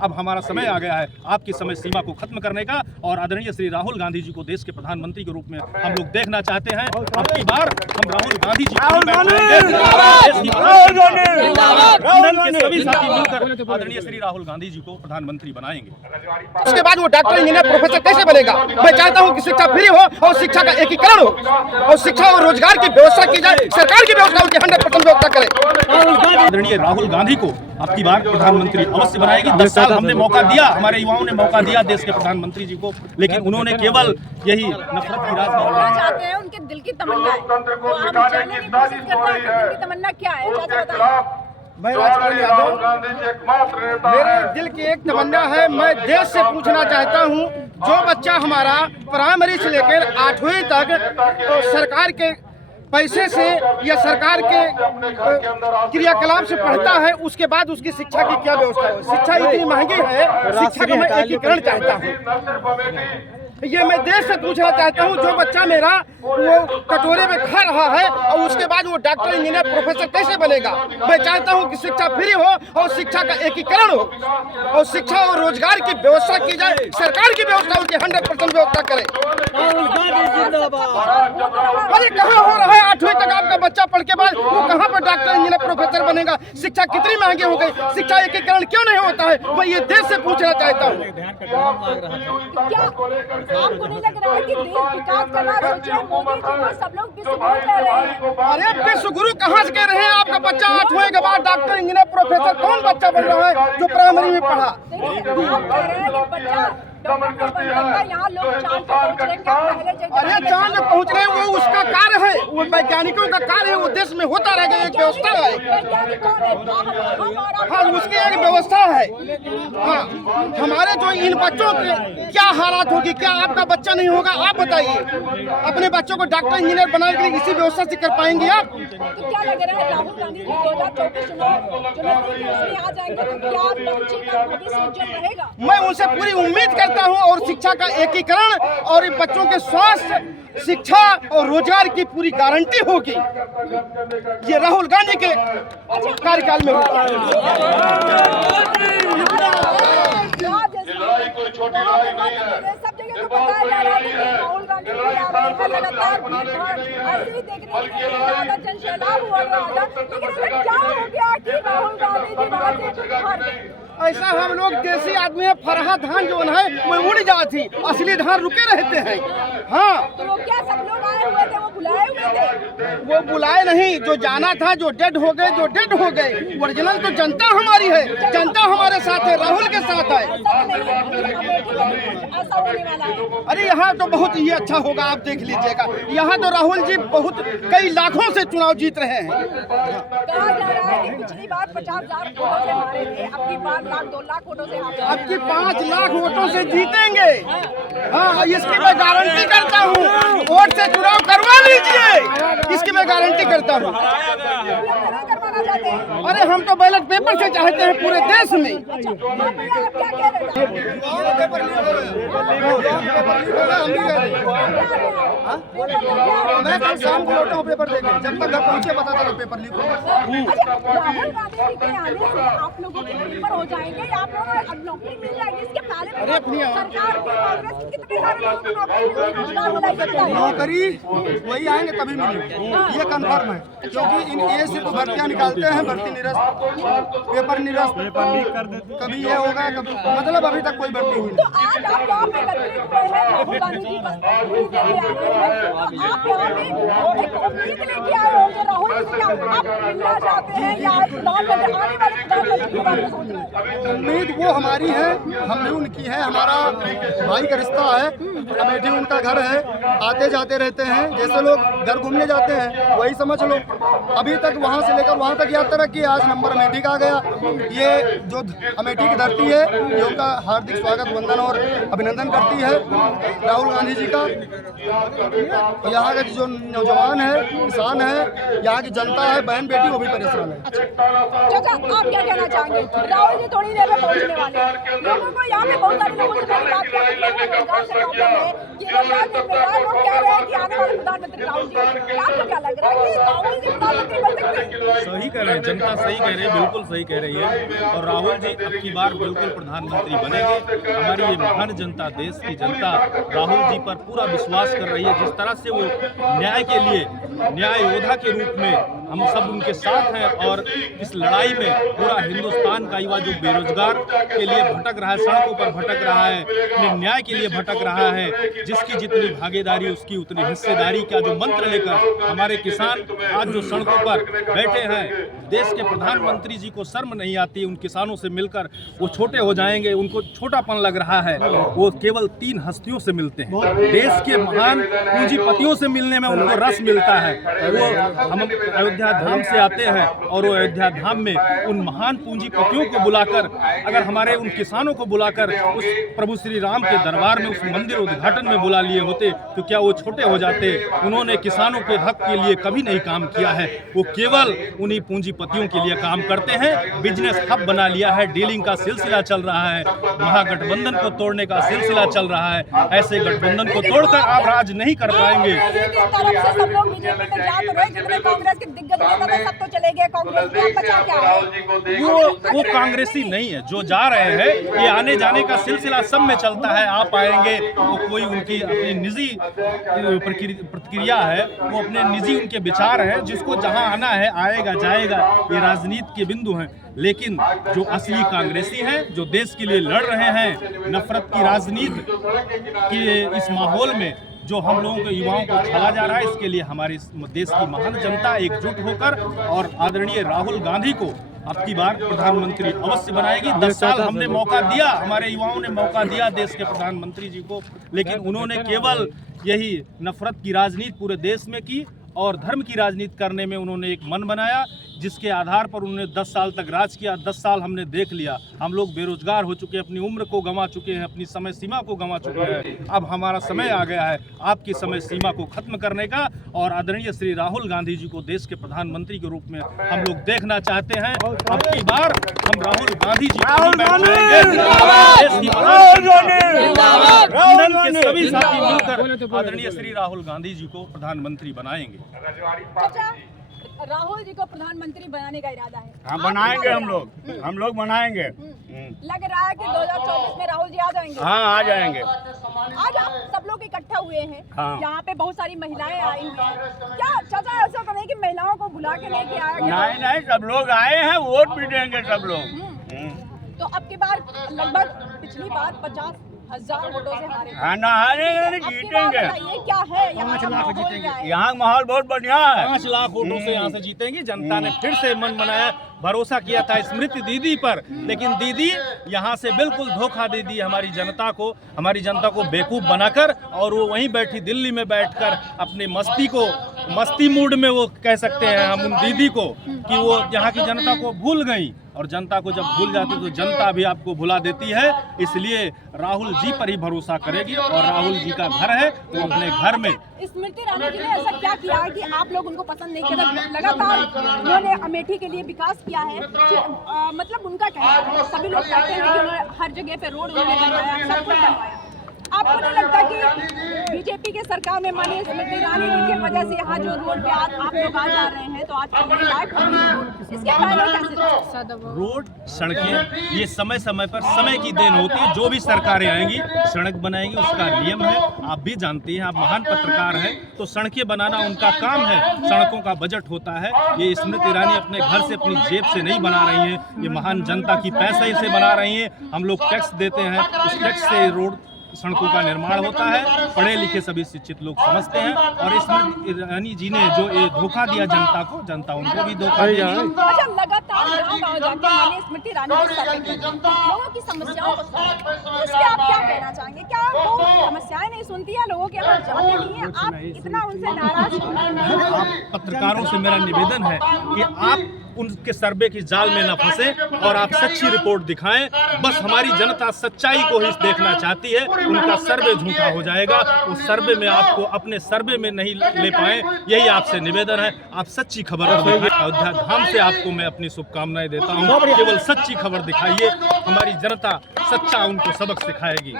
अब हमारा समय आ गया है आपकी समय सीमा को खत्म करने का, और आदरणीय श्री राहुल गांधी जी को देश के प्रधानमंत्री के रूप में हम लोग देखना चाहते हैं। अब की बार हम राहुल गांधी जी सभी साथी मिलकर आदरणीय श्री राहुल गांधी जी को प्रधानमंत्री बनाएंगे। उसके बाद वो डॉक्टर, इंजीनियर, प्रोफेसर कैसे बनेगा? मैं चाहता हूँ कि शिक्षा फ्री हो और शिक्षा का एकीकरण हो और शिक्षा और रोजगार की व्यवस्था की जाए। सरकार की व्यवस्था उनकी 100% व्यवस्था करे। आदरणीय राहुल गांधी को अब की बार प्रधानमंत्री अवश्य बनाएगी। 10 साल हमने मौका दिया, हमारे युवाओं ने मौका दिया देश के प्रधानमंत्री जी को, लेकिन उन्होंने केवल यही नफरत की राजनीति चाहते हैं। उनके दिल की तमन्ना है, तो हम जानने की कोशिश करते हैं कि दिल की तमन्ना क्या है। चाचा बताइए। मैं राजकरण यादव, मेरे दिल की एक तमन्ना है। मैं देश से पूछना चाहता हूँ, जो बच्चा हमारा प्राइमरी से लेकर 8वीं तक तो सरकार के पैसे से या सरकार के क्रियाकलाप से पढ़ता है, उसके बाद उसकी शिक्षा की क्या व्यवस्था है? शिक्षा इतनी महंगी है, शिक्षा का मैं एकीकरण चाहता हूँ। ये मैं देश से पूछना चाहता हूँ, जो बच्चा मेरा वो कटोरे में खा रहा है और उसके बाद वो डॉक्टर, इंजीनियर, प्रोफेसर कैसे बनेगा? मैं चाहता हूँ कि शिक्षा फ्री हो और शिक्षा का एकीकरण हो और शिक्षा और रोजगार की व्यवस्था की जाए। सरकार की व्यवस्था उनकी 100% व्यवस्था करे। अरे कहाँ हो रहा है? 8वीं तक आपका बच्चा पढ़ के बाद वो कहाँ पर डॉक्टर, इंजीनियर, प्रोफेसर बनेगा? शिक्षा कितनी महंगी हो गई? शिक्षा एकीकरण क्यों नहीं होता है? मैं ये देश से पूछना चाहता हूँ। आपको नहीं लग रहा है कि देश विकास करना सोचे मोदी जी को सब लोग विश्व गुरु कह रहे हैं? अरे विश्व गुरु कहाँ से कह रहे हैं? आपका बच्चा 8वीं के बाद डॉक्टर, इंजीनियर, प्रोफेसर कौन बच्चा बन रहा है जो प्राइमरी में पढ़ा? देखिए, आप कह रहे हैं कि बच्चा डॉक्टर बन जाएगा, यहाँ लोग चांद पे पहुँच रहे हैं, पहले जगह। अरे चांद पे पहुँच रहे हैं, वो उसका कार्य है, वो वैज्ञानिकों का कार्य है, वो देश में होता रहेगा, एक व्यवस्था है। हाँ, उसकी एक व्यवस्था है। हाँ, हमारे जो इन बच्चों के क्या हालात होगी? क्या आपका बच्चा नहीं होगा? आप बताइए, अपने बच्चों को डॉक्टर, इंजीनियर बनाने के लिए इसी व्यवस्था से कर पाएंगे आप? तो क्या लग रहा है राहुल गांधी जी 2024 चुनाव उसमें आ जाएंगे तो क्या बच्चे का भविष्य उज्जवल रहेगा? मैं उनसे पूरी उम्मीद करता हूं, और शिक्षा का एकीकरण और इन बच्चों के स्वास्थ्य, शिक्षा और रोजगार की पूरी गारंटी होगी। ये राहुल गांधी के कार्यकाल में होगा। सब जगह तो बताया जा रहा है कि राहुल गांधी जी आ रहे हैं, लगातार ऐसे ही देखने के लिए ज्यादा जनसैलाब हुआ रहा था, लेकिन ऐसा क्या हो गया कि राहुल गांधी जी वहाँ से हार गए? ऐसा हम लोग देसी आदमी है, फरहा धान जो है वो उड़ जाती, असली धान रुके रहते हैं। हाँ, तो वो क्या सब लोग आए हुए थे, वो बुलाए हुए थे? वो बुलाए नहीं, जो जाना था, जो डेड हो गए, जो डेड हो गए। ओरिजिनल तो जनता हमारी है, जनता हमारे साथ है, राहुल के साथ है। ऐसा होने वाला है? अरे यहाँ तो बहुत ही अच्छा होगा, आप देख लीजिएगा। यहाँ तो राहुल जी बहुत कई लाखों से चुनाव जीत रहे हैं। कहा जा रहा है कि पिछली बार 50,000 वोटों से हारे थे, अब की बार 1,00,000 2 लाख वोटों से हारे। अब की 5 लाख वोटों से जीतेंगे। हाँ, इसकी मैं गारंटी करता हूँ। वोट से चुनाव करवा लीजिए, इसकी मैं गारंटी करता हूँ। करवाना चाहते हैं? अरे हम तो बैलेट पेपर से चाहते हैं पूरे देश में। अच्छा, आप क्या कह रहे हैं? मैं कल शाम को लौटा हूँ पेपर देके, जब तक घर पहुँचे पता चला पेपर लीक हो। अच्छा, राहुल गांधी जी के आने से आप लोगों के पेपर हो जाएंगे या आप लोगों को नौकरी मिल जाएगी? इसके पहले सरकार की कांग्रेस की कितने सारे लोगों को नौकरी मिली, रोजगार मिला, ये बताइए। नौकरी वही आएंगे तभी मिलेगी, ये कंफर्म है। क्योंकि इन ये सिर्फ भर्तियाँ निकालते हैं, भर्ती निरस्त, पेपर निरस्त, कभी ये होगा, कभी मतलब अभी तक कोई भर्ती हुई तो आज आप यहाँ पे एकत्रित हुए हैं, राहुल गांधी जी बस पूरी देर में आए हैं, तो आप यहाँ पे एक उम्मीद लेके आए होंगे राहुल जी से, आप मिलना चाहते हैं या प्रधानमंत्री आने वाले प्रधानमंत्री के बारे में सोच रहे हैं? उम्मीद वो हमारी है, हम भी उनकी है, हमारा भाई का रिश्ता है। अमेठी उनका घर है, आते जाते रहते हैं, जैसे लोग घर घूमने जाते हैं वही समझ लो। अभी तक वहाँ से लेकर वहाँ तक यात्रा की, आज नंबर अमेठी का आ गया। ये जो अमेठी की धरती है, ये उनका हार्दिक स्वागत, वंदन और अभिनंदन करती है राहुल गांधी जी का। यहाँ के जो नौजवान है, किसान है, यहाँ की जनता है, बहन बेटी, वो भी परेशान है। चाचा, आप क्या कहना चाहेंगे? राहुल जी थोड़ी देर में पहुंचने वाले हैं, लोगों को यहाँ पे बहुत सारे लोगों से मैंने बात किया, कुछ लोगों को रोजगार से प्रॉब्लम है, ये रोजगार नहीं मिल रहा है, लोग कह रहे हैं कि आने वाले प्रधानमंत्री राहुल जी। आपको क्या लग रहा है कि राहुल जी प्रधानमंत्री बन सकते हैं? सही सही कह रहे हैं, जनता सही कह रही है, बिल्कुल सही कह रही है। और राहुल जी अब की बार बिल्कुल प्रधानमंत्री बनेंगे। हमारी ये महान जनता, देश की जनता राहुल जी पर पूरा विश्वास कर रही है। जिस तरह से वो न्याय के लिए न्याय योद्धा के रूप में हम सब उनके साथ हैं, और इस लड़ाई में पूरा हिंदुस्तान का युवा जो बेरोजगार के लिए भटक रहा है, सड़कों पर भटक रहा है, अपने न्याय के लिए भटक रहा है, जिसकी जितनी भागीदारी उसकी उतनी हिस्सेदारी का जो मंत्र लेकर हमारे किसान आज जो सड़कों पर बैठे हैं, देश के प्रधानमंत्री जी को शर्म नहीं आती उन किसानों से मिलकर। वो छोटे हो जाएंगे, उनको छोटापन लग रहा है। वो केवल 3 हस्तियों से मिलते हैं, देश के महान पूंजीपतियों से मिलने में उनको रस मिलता है। वो हम अयोध्या धाम से आते हैं, और वो अयोध्या धाम में उन महान पूंजीपतियों को बुलाकर, अगर हमारे उन किसानों को बुलाकर उस प्रभु श्री राम के दरबार में उस मंदिर उद्घाटन में बुला लिए होते तो क्या वो छोटे हो जाते? उन्होंने किसानों के हक के लिए कभी नहीं काम किया है। वो केवल उन्हीं पूंजीपतियों के लिए काम करते हैं। बिजनेस हब बना लिया है, डीलिंग का सिलसिला चल रहा है, महागठबंधन को तोड़ने का सिलसिला चल रहा है। ऐसे गठबंधन को तोड़कर आप राज नहीं कर पाएंगे। सब लोग बीजेपी में जा तो रहे, जितने कांग्रेस के दिग्गज नेता थे सब तो चले गए कांग्रेस में, अब बचा क्या है? वो कांग्रेसी नहीं है जो जा रहे हैं। ये आने जाने का सिलसिला सब में चलता है। आप आएंगे, वो कोई उनकी अपनी निजी प्रतिक्रिया है, वो अपने निजी उनके विचार हैं। जिसको जहां आना है आएगा जाएगा, ये राजनीति के बिंदु हैं। लेकिन जो असली कांग्रेसी हैं, जो देश के लिए लड़ रहे हैं, नफरत की राजनीति के इस माहौल में जो हम लोगों के युवाओं को छला जा रहा है, इसके लिए हमारे देश की महान जनता एकजुट होकर और आदरणीय राहुल गांधी को अब की बार प्रधानमंत्री अवश्य बनाएगी। 10 साल हमने मौका दिया, हमारे युवाओं ने मौका दिया देश के प्रधानमंत्री जी को, लेकिन उन्होंने केवल यही नफरत की राजनीति पूरे देश में की और धर्म की राजनीति करने में उन्होंने एक मन बनाया, जिसके आधार पर उन्होंने 10 साल तक राज किया। 10 साल हमने देख लिया, हम लोग बेरोजगार हो चुके हैं, अपनी उम्र को गंवा चुके हैं, अपनी समय सीमा को गंवा चुके हैं। अब हमारा समय आ गया है आपकी समय सीमा को खत्म करने का, और आदरणीय श्री राहुल गांधी जी को देश के प्रधानमंत्री के रूप में हम लोग देखना चाहते हैं। अब की बार हम राहुल गांधी जी के सभी साथी मिलकर आदरणीय श्री राहुल गांधी जी को प्रधानमंत्री बनाएंगे। राहुल जी को प्रधानमंत्री बनाने का इरादा है? हाँ, बनाएंगे हम लोग बनाएंगे। लग रहा है कि 2024 में राहुल जी आ जाएंगे। हाँ, आ जाएंगे। आज आप सब लोग इकट्ठा हुए हैं, हाँ। यहाँ पे बहुत सारी महिलाएं आई हुई हैं। क्या चाचा ऐसा करें कि महिलाओं को बुला के लेके आया गया? नहीं, सब लोग आए हैं, वोट भी देंगे सब लोग। तो अब की बार लगभग पिछली बार 50,000 वोटों से हारे। हाँ, ना हारेंगे, जीतेंगे। ये क्या है यहाँ का माहौल क्या है? यहाँ का माहौल बहुत बढ़िया है। 5 लाख वोटों से यहाँ से जीतेंगी। जनता ने फिर से मन बनाया, भरोसा किया था स्मृति दीदी पर, लेकिन दीदी यहाँ से बिल्कुल धोखा दे दी हमारी जनता को बेवकूफ बनाकर, और वो वहीं बैठी दिल्ली में बैठकर अपने मस्ती मूड में वो कह सकते हैं हम उन दीदी को कि वो यहाँ की जनता को भूल गई। और जनता को जब भूल जाती तो जनता भी आपको भुला देती है। इसलिए राहुल जी पर ही भरोसा करेगी, और राहुल जी का घर है, वो अपने घर में। स्मृति ईरानी जी ने ऐसा क्या किया है कि आप लोग उनको पसंद नहीं करते? लगातार उन्होंने अमेठी के लिए विकास किया है, मतलब उनका कहना है, सभी लोग कहते हैं कि उन्होंने हर जगह पे रोड उन्होंने बनवाया, सब कुछ बनवाया। आपको नहीं लगता कि बीजेपी के सरकार में माननीय स्मृति ईरानी जी की वजह से यहाँ जो रोड पे आप लोग आ जा रहे हैं, तो आज लायक हो रही है, इसके पहले कैसे? रोड, सड़कें, ये समय समय पर समय की देन होती है। जो भी सरकारें आएंगी सड़क बनाएंगी, उसका नियम है। आप भी जानती हैं, आप महान पत्रकार हैं, तो सड़कें बनाना उनका काम है। सड़कों का बजट होता है। ये स्मृति ईरानी अपने घर से, अपनी जेब से नहीं बना रही हैं, ये महान जनता की पैसे से बना रही हैं। हम लोग टैक्स देते हैं, उस टैक्स से रोड, सड़कों का निर्माण होता है। पढ़े लिखे सभी शिक्षित लोग समझते हैं। और स्मृति ईरानी जी ने जो ये धोखा दिया जनता को, जनता उनको भी धोखा दिया। अच्छा, लगातार गाँव जाके माननीय स्मृति ईरानी के सर्वे लोगों की समस्याओं को सुनते, इस पे आप क्या कहना चाहेंगे? क्या वो समस्याएं नहीं सुनती है, लोगों के यहाँ जाते नहीं है? आप इतना उनसे नाराज हैं? आप पत्रकारों से मेरा निवेदन है कि आप उनके सर्वे की जाल में न फंसे और आप सच्ची रिपोर्ट दिखाएं। बस हमारी जनता सच्चाई को ही देखना चाहती है। उनका सर्वे झूठा हो जाएगा, उस सर्वे में आपको अपने सर्वे में नहीं ले पाए, यही आपसे निवेदन है। आप सच्ची खबर दिखाएं। अयोध्या धाम से आपको मैं अपनी शुभकामनाएं देता हूं। केवल सच्ची खबर दिखाइए, हमारी जनता सच्चा उनको सबक सिखाएगी।